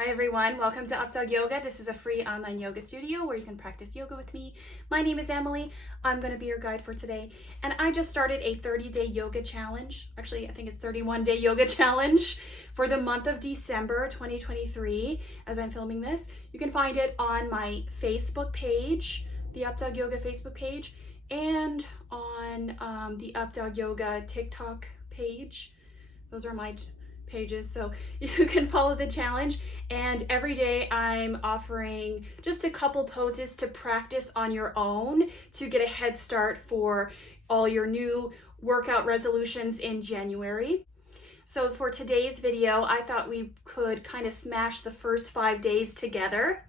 Hi everyone, welcome to Updawg-Yoga. This is a free online yoga studio where you can practice yoga with me. My name is Emily. I'm going to be your guide for today. And I just started a 30-day yoga challenge. Actually, I think it's 31-day yoga challenge for the month of December 2023 as I'm filming this. You can find it on my Facebook page, the Updawg-Yoga Facebook page, and on the Updawg-Yoga TikTok page. Those are my pages, so you can follow the challenge. And every day I'm offering just a couple poses to practice on your own to get a head start for all your new workout resolutions in January. So for today's video, I thought we could kind of smash the first 5 days together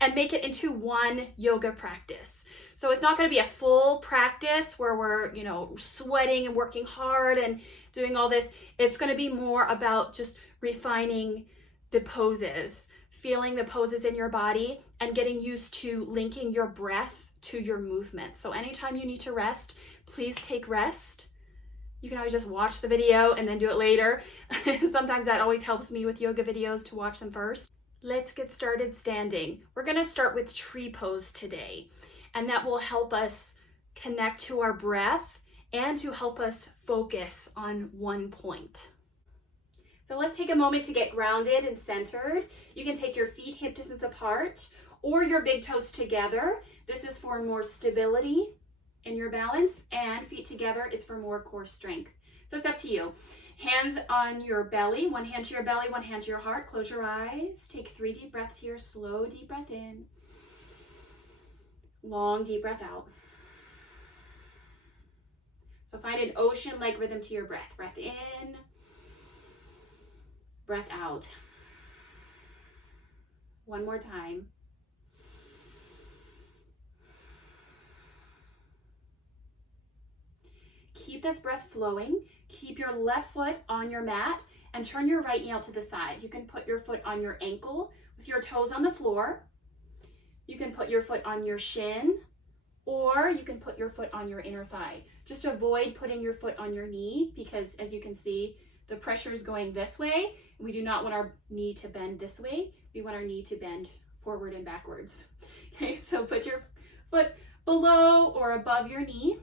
and make it into one yoga practice. So it's not going to be a full practice where we're, sweating and working hard and doing all this. It's going to be more about just refining the poses, feeling the poses in your body, and getting used to linking your breath to your movement. So anytime you need to rest, please take rest. You can always just watch the video and then do it later. Sometimes that always helps me with yoga videos to watch them first. Let's get started standing. We're going to start with tree pose today, and that will help us connect to our breath and to help us focus on one point. So let's take a moment to get grounded and centered. You can take your feet hip distance apart or your big toes together. This is for more stability in your balance, and feet together is for more core strength. So it's up to you. Hands on your belly, one hand to your belly, one hand to your heart. Close your eyes. Take 3 deep breaths here. Slow, deep breath in. Long, deep breath out. So find an ocean-like rhythm to your breath. Breath in, breath out. One more time. Keep this breath flowing. Keep your left foot on your mat and turn your right knee out to the side. You can put your foot on your ankle with your toes on the floor. You can put your foot on your shin, or you can put your foot on your inner thigh. Just avoid putting your foot on your knee because, as you can see, the pressure is going this way. We do not want our knee to bend this way. We want our knee to bend forward and backwards. Okay, so put your foot below or above your knee.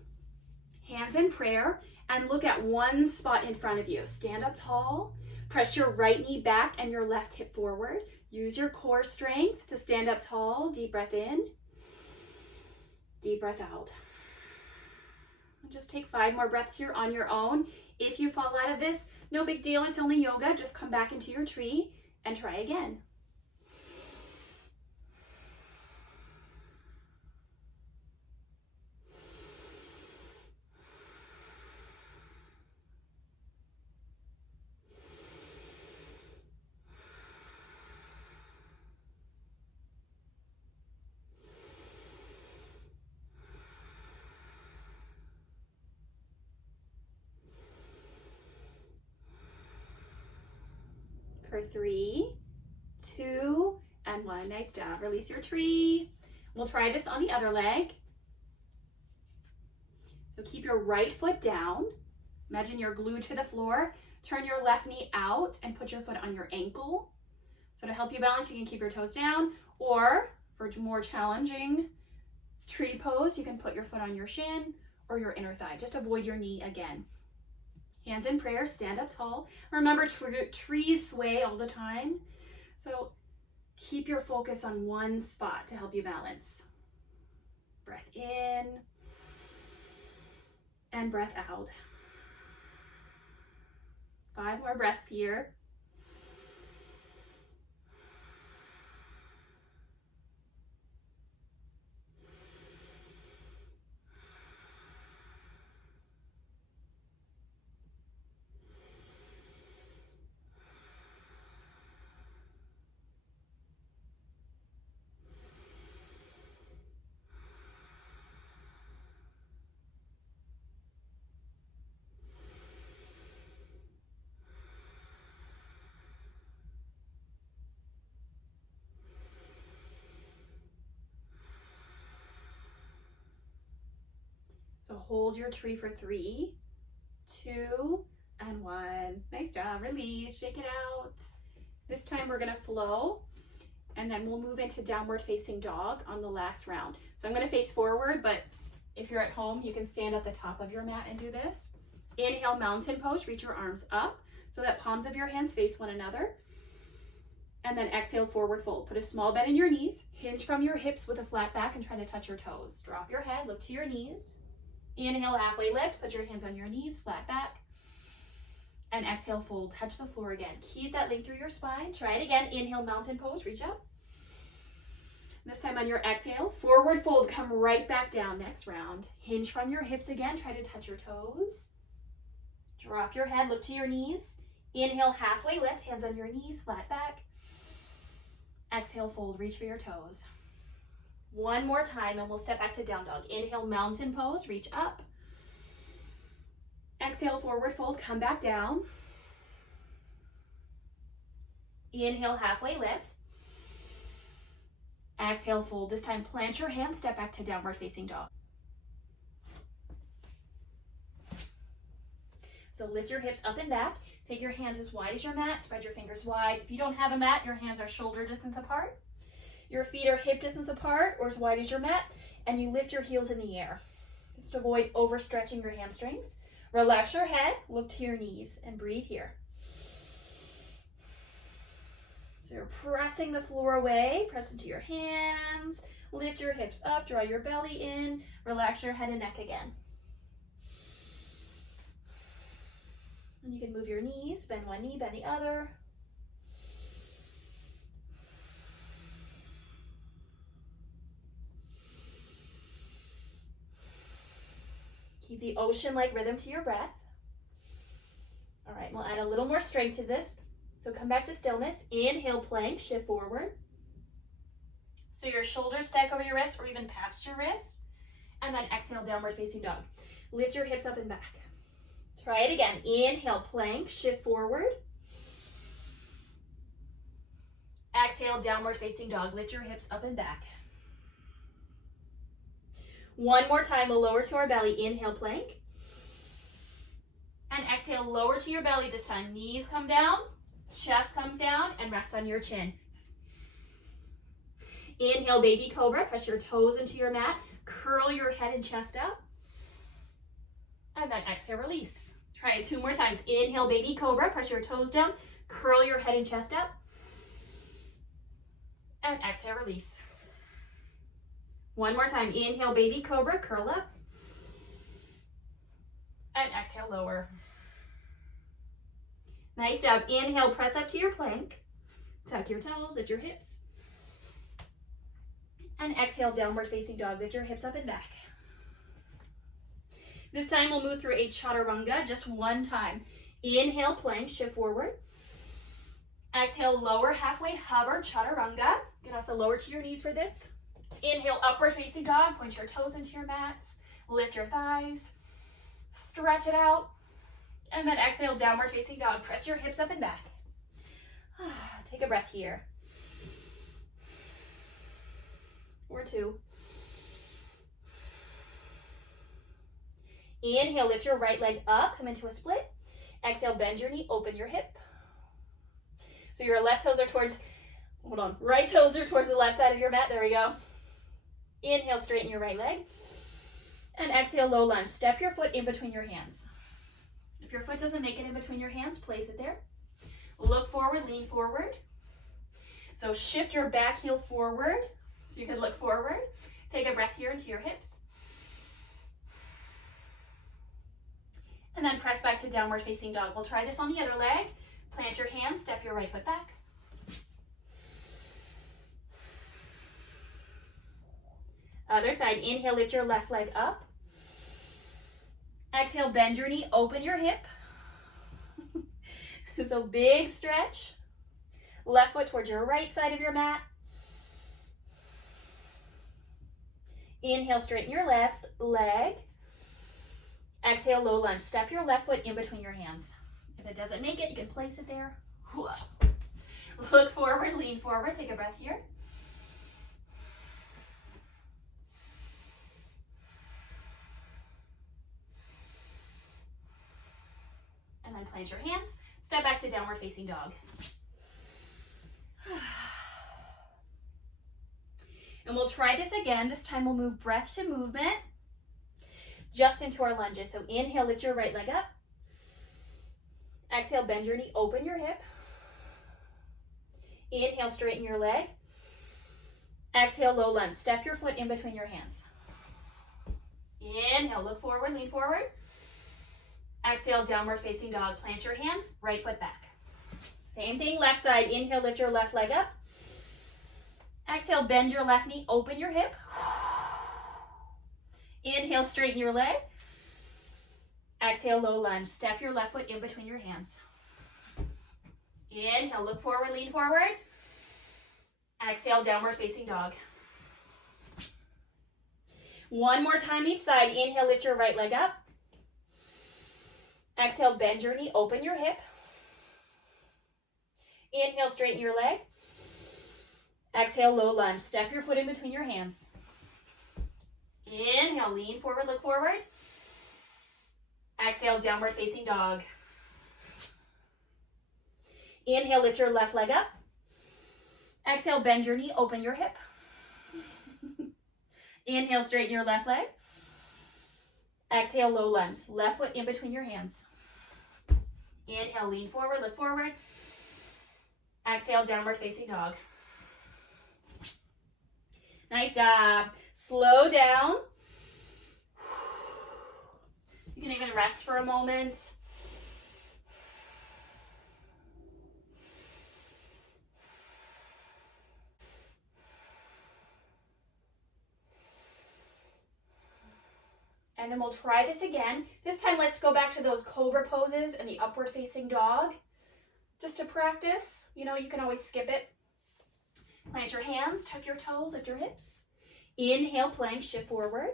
Hands in prayer, and look at one spot in front of you. Stand up tall, press your right knee back and your left hip forward. Use your core strength to stand up tall. Deep breath in, deep breath out. And just take 5 more breaths here on your own. If you fall out of this, no big deal, it's only yoga. Just come back into your tree and try again. For 3, 2, and 1. Nice job. Release your tree. We'll try this on the other leg. So keep your right foot down. Imagine you're glued to the floor. Turn your left knee out and put your foot on your ankle. So to help you balance, you can keep your toes down, or for more challenging tree pose, you can put your foot on your shin or your inner thigh. Just avoid your knee again. Hands in prayer, stand up tall. Remember, trees sway all the time. So keep your focus on one spot to help you balance. Breath in and breath out. 5 more breaths here. So hold your tree for 3, 2, and 1. Nice job. Release, shake it out. This time we're gonna flow, and then we'll move into downward facing dog on the last round. So I'm gonna face forward, but if you're at home, you can stand at the top of your mat and do this. Inhale, mountain pose, reach your arms up so that palms of your hands face one another. And then exhale, forward fold. Put a small bend in your knees, hinge from your hips with a flat back and try to touch your toes. Drop your head, look to your knees. Inhale, halfway lift, put your hands on your knees, flat back. And exhale, fold, touch the floor again. Keep that length through your spine. Try it again. Inhale, mountain pose, reach up. This time on your exhale, forward fold, come right back down. Next round. Hinge from your hips again, try to touch your toes. Drop your head, look to your knees. Inhale, halfway lift, hands on your knees, flat back. Exhale, fold, reach for your toes. One more time and we'll step back to down dog. Inhale, mountain pose, reach up. Exhale, forward fold, come back down. Inhale, halfway lift. Exhale, fold. This time, plant your hands, step back to downward facing dog. So lift your hips up and back. Take your hands as wide as your mat. Spread your fingers wide. If you don't have a mat, your hands are shoulder distance apart. Your feet are hip distance apart or as wide as your mat. And you lift your heels in the air. Just avoid overstretching your hamstrings. Relax your head, look to your knees, and breathe here. So you're pressing the floor away. Press into your hands. Lift your hips up. Draw your belly in. Relax your head and neck again. And you can move your knees, bend one knee, bend the other. Keep the ocean-like rhythm to your breath. All right, we'll add a little more strength to this. So come back to stillness. Inhale, plank, shift forward. So your shoulders stack over your wrists or even past your wrists. And then exhale, downward facing dog. Lift your hips up and back. Try it again. Inhale, plank, shift forward. Exhale, downward facing dog. Lift your hips up and back. One more time, we'll lower to our belly. Inhale, plank. And exhale, lower to your belly this time. Knees come down, chest comes down, and rest on your chin. Inhale, baby cobra. Press your toes into your mat. Curl your head and chest up. And then exhale, release. Try it 2 more times. Inhale, baby cobra. Press your toes down. Curl your head and chest up. And exhale, release. One more time. Inhale, baby cobra. Curl up. And exhale, lower. Nice job. Inhale, press up to your plank. Tuck your toes, lift your hips. And exhale, downward facing dog. Lift your hips up and back. This time we'll move through a chaturanga just one time. Inhale, plank, shift forward. Exhale, lower, halfway hover, chaturanga. You can also lower to your knees for this. Inhale, upward facing dog. Point your toes into your mat. Lift your thighs. Stretch it out. And then exhale, downward facing dog. Press your hips up and back. Take a breath here. Or 2. Inhale, lift your right leg up, come into a split. Exhale, bend your knee, open your hip. So your left toes are towards, right toes are towards the left side of your mat. There we go. Inhale, straighten your right leg. And exhale, low lunge. Step your foot in between your hands. If your foot doesn't make it in between your hands, place it there. Look forward, lean forward. So shift your back heel forward so you can look forward. Take a breath here into your hips. And then press back to downward facing dog. We'll try this on the other leg. Plant your hands, step your right foot back. Other side, inhale, lift your left leg up. Exhale, bend your knee, open your hip. So big stretch. Left foot towards your right side of your mat. Inhale, straighten your left leg. Exhale, low lunge. Step your left foot in between your hands. If it doesn't make it, you can place it there. Look forward, lean forward. Take a breath here. And then plant your hands. Step back to downward facing dog. And we'll try this again. This time we'll move breath to movement just into our lunges. So inhale, lift your right leg up. Exhale, bend your knee, open your hip. Inhale, straighten your leg. Exhale, low lunge. Step your foot in between your hands. Inhale, look forward, lean forward. Exhale, downward facing dog. Plant your hands, right foot back. Same thing, left side. Inhale, lift your left leg up. Exhale, bend your left knee, open your hip. Inhale, straighten your leg. Exhale, low lunge. Step your left foot in between your hands. Inhale, look forward, lean forward. Exhale, downward facing dog. One more time each side. Inhale, lift your right leg up. Exhale, bend your knee, open your hip. Inhale, straighten your leg. Exhale, low lunge. Step your foot in between your hands. Inhale, lean forward, look forward. Exhale, downward facing dog. Inhale, lift your left leg up. Exhale, bend your knee, open your hip. Inhale, straighten your left leg. Exhale, low lunge. Left foot in between your hands. Inhale, lean forward, look forward. Exhale, downward facing dog. Nice job. Slow down. You can even rest for a moment. And then we'll try this again. This time, let's go back to those cobra poses and the upward facing dog. Just to practice, you know, you can always skip it. Plant your hands, tuck your toes, lift your hips. Inhale, plank, shift forward.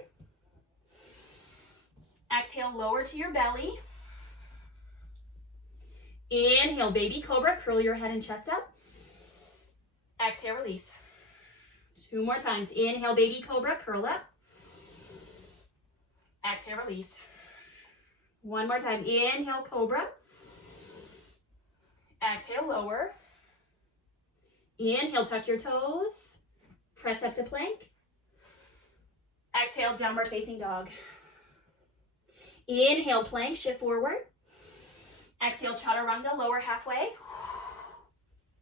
Exhale, lower to your belly. Inhale, baby cobra, curl your head and chest up. Exhale, release. 2 more times. Inhale, baby cobra, curl up. Exhale, release. 1 more time. Inhale, cobra. Exhale, lower. Inhale, tuck your toes. Press up to plank. Exhale, downward facing dog. Inhale, plank, shift forward. Exhale, chaturanga, lower halfway.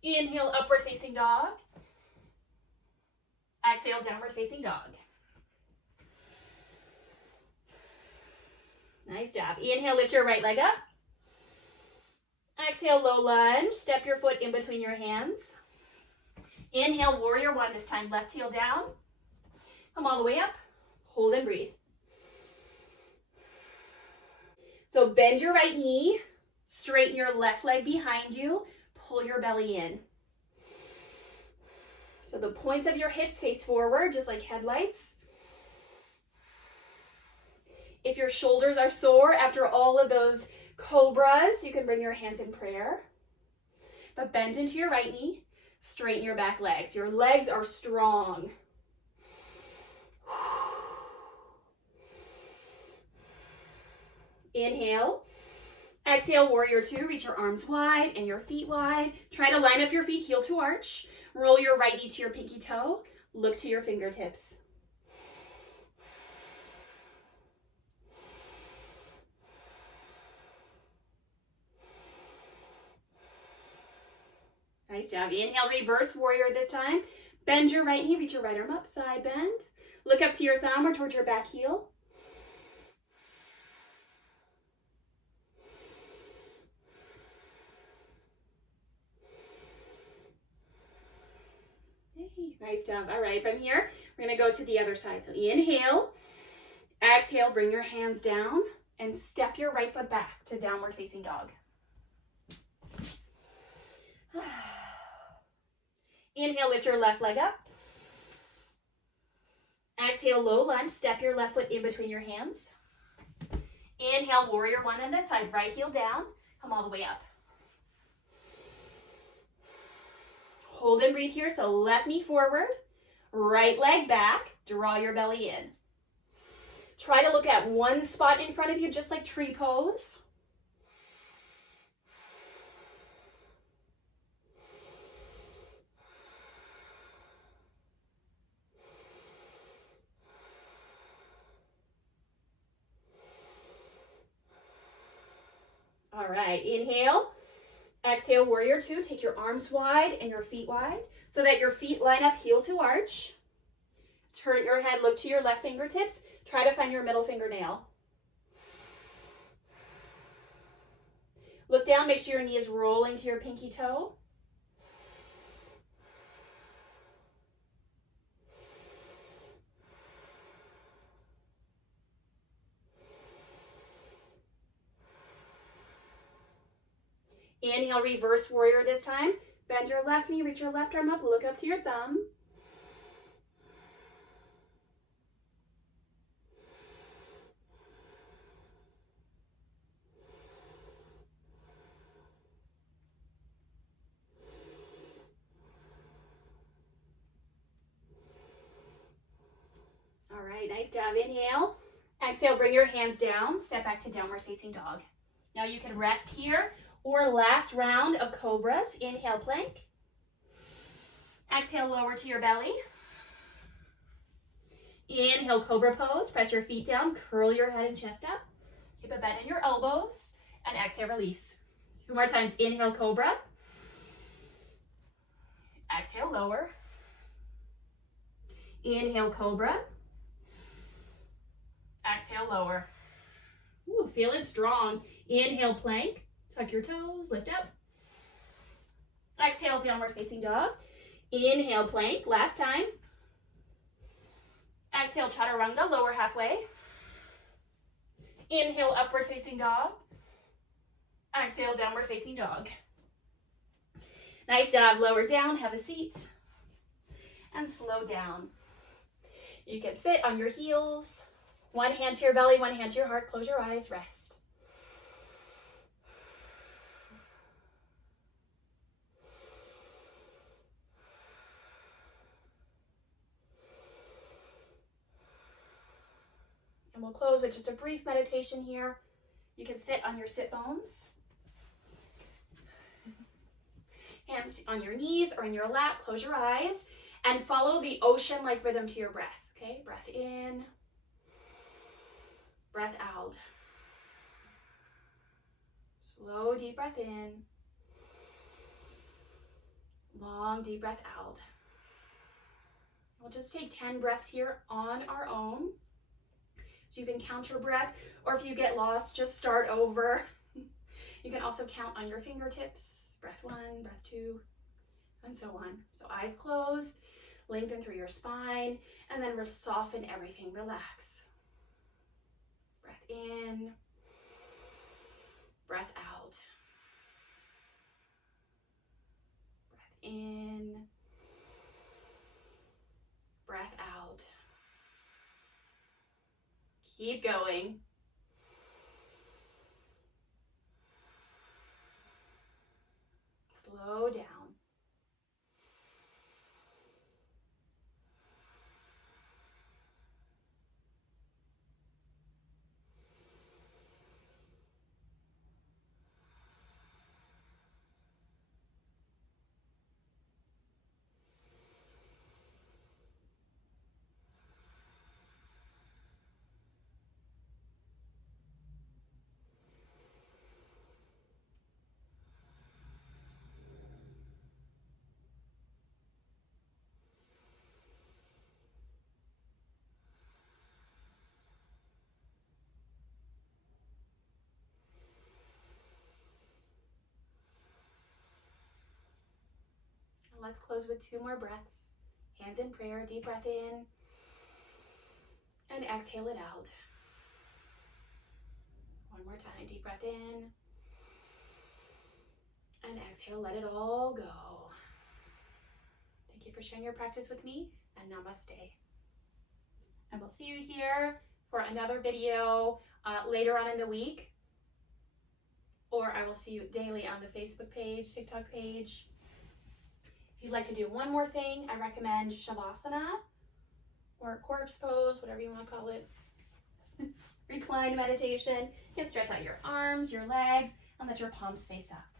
Inhale, upward facing dog. Exhale, downward facing dog. Nice job. Inhale, lift your right leg up. Exhale, low lunge. Step your foot in between your hands. Inhale, warrior one this time. Left heel down. Come all the way up. Hold and breathe. So bend your right knee. Straighten your left leg behind you. Pull your belly in. So the points of your hips face forward, just like headlights. If your shoulders are sore after all of those cobras, you can bring your hands in prayer. But bend into your right knee, straighten your back legs. Your legs are strong. Inhale. Exhale, warrior two. Reach your arms wide and your feet wide. Try to line up your feet heel to arch. Roll your right knee to your pinky toe. Look to your fingertips. Nice job. Inhale, reverse warrior this time. Bend your right knee, reach your right arm up, side bend. Look up to your thumb or towards your back heel. Nice job. All right, from here, we're going to go to the other side. So inhale, exhale, bring your hands down and step your right foot back to downward facing dog. Inhale, lift your left leg up. Exhale, low lunge, step your left foot in between your hands. Inhale, warrior one on this side, right heel down, come all the way up. Hold and breathe here, so left knee forward, right leg back, draw your belly in. Try to look at one spot in front of you, just like tree pose. All right, inhale. Exhale, warrior two. Take your arms wide and your feet wide so that your feet line up heel to arch. Turn your head, look to your left fingertips. Try to find your middle fingernail. Look down, make sure your knee is rolling to your pinky toe. Inhale, reverse warrior this time. Bend your left knee, reach your left arm up, look up to your thumb. All right, nice job. Inhale. Exhale, bring your hands down. Step back to downward facing dog. Now you can rest here or last round of cobras. Inhale, plank. Exhale, lower to your belly. Inhale, cobra pose. Press your feet down, curl your head and chest up. Keep a bend in your elbows. And exhale, release. 2 more times. Inhale, cobra. Exhale, lower. Inhale, cobra. Exhale, lower. Ooh, feel it strong. Inhale, plank. Tuck your toes, lift up. Exhale, downward facing dog. Inhale, plank. Last time. Exhale, chaturanga, lower halfway. Inhale, upward facing dog. Exhale, downward facing dog. Nice job. Lower down, have a seat. And slow down. You can sit on your heels. One hand to your belly, one hand to your heart. Close your eyes, rest. And we'll close with just a brief meditation here. You can sit on your sit bones. Hands on your knees or in your lap. Close your eyes and follow the ocean-like rhythm to your breath. Okay, breath in. Breath out. Slow, deep breath in. Long, deep breath out. We'll just take 10 breaths here on our own. So you can count your breath, or if you get lost, just start over. You can also count on your fingertips. Breath 1, breath 2, and so on. So eyes closed, lengthen through your spine, and then soften everything, relax. Breath in, breath out. Breath in, breath out. Keep going. Slow down. Let's close with 2 more breaths. Hands in prayer, deep breath in, and exhale it out. 1 more time, deep breath in, and exhale, let it all go. Thank you for sharing your practice with me, and namaste. And we'll see you here for another video later on in the week, or I will see you daily on the Facebook page, TikTok page. If you'd like to do one more thing, I recommend Shavasana or corpse pose, whatever you want to call it. Reclined meditation. You can stretch out your arms, your legs, and let your palms face up.